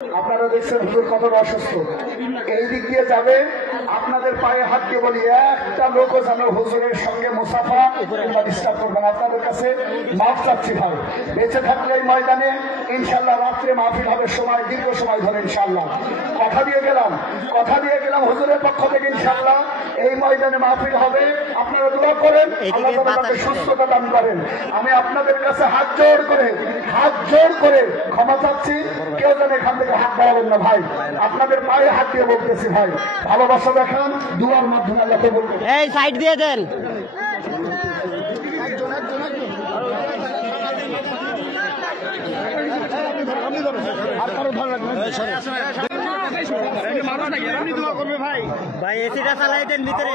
আপনারা দেখছেন হুজুর কত অসুস্থ, এই দিক দিয়ে যাবে, আপনাদের পায়ে হাত দিয়ে বলি একটা লোকও যেন হুজুরের সঙ্গে মুসাফা কিংবা ডিস্টার্ব করবেন। আপনাদের কাছে মাফ চাচ্ছি ভাই, বেঁচে থাকলে এই ময়দানে ইনশাল্লাহ রাত্রে মাহফিল হবে, সময় দীর্ঘ সময় ধরে ইনশাল্লাহ কথা দিয়ে গেলাম হুজুরের পক্ষ থেকে ইনশাল্লাহ এই ময়দানে মাহফিল হবে। আপনারা দোয়া করেন, আল্লাহ তাআলা সুস্থতা দান করেন। আমি আপনাদের কাছে হাত জোড় করে ক্ষমা চাচ্ছি, কেউ যেন এখান থেকে হাত বাড়াবেন না ভাই, আপনাদের পায়ে হাত দিয়ে বলতেছি ভাই, ভালোবাসা দেখান, দুয়ার মাধ্যমে আল্লাহকে বলবেন। এই সাইড দিয়ে দেন। ভাই এসিটা চালাই দেন ভিতরে।